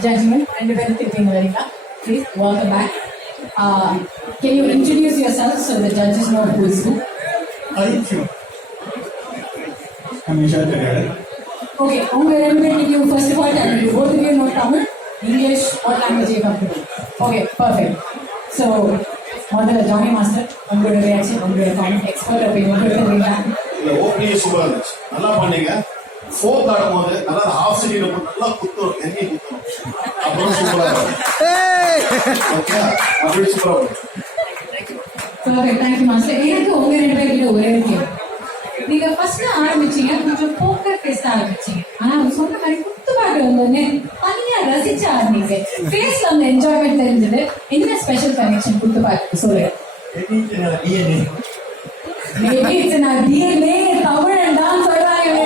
Gentlemen, please welcome back. Can you introduce yourself so the judges know who is who? Thank you. I'm Isha Terere. Okay, you first of all tell me, both of you know Tamil, English, what language you come to do? Okay, perfect. So, Mother Johnny Master, உங்களோட reaction, உங்களோட comment, expert opinion, உங்களோட இந்த ஓப்பனிங் சூப்பரா இருந்துச்சு, நல்லா பண்ணீங்க. ஃபோர்த் ஆடும்போது நல்லா ஹாஃப் செடியில போட்டு நல்லா குத்தணும், எண்ணி குத்தணும், அப்புறம் சூப்பரா ஓகே, அப்படி சூப்பரா perfect. Thank you master. எனக்கு உங்க ரெண்டு பேர்கிட்ட ஒரே ஒரு கேள்வி. நீங்க ஃபர்ஸ்ட் ஆரம்பிச்சீங்க கொஞ்சம் போக்கர் ஃபேஸ் ஆரம்பிச்சீங்க, ஆனா அவங்க சொன்ன மாதிரி குத்துப்பாட்டு வந்தோடனே தனியா ரசிச்சு ஆரம்பிங்க. ஃபேஸ்ல அந்த என்ஜாய்மெண்ட் தெரிஞ்சது. என்ன ஸ்பெஷல் கனெக்ஷன் குத்துப்பாட்டு சொல்லுங்க. Maybe it's in our DNA. Tamil and dance சொல்றாங்க.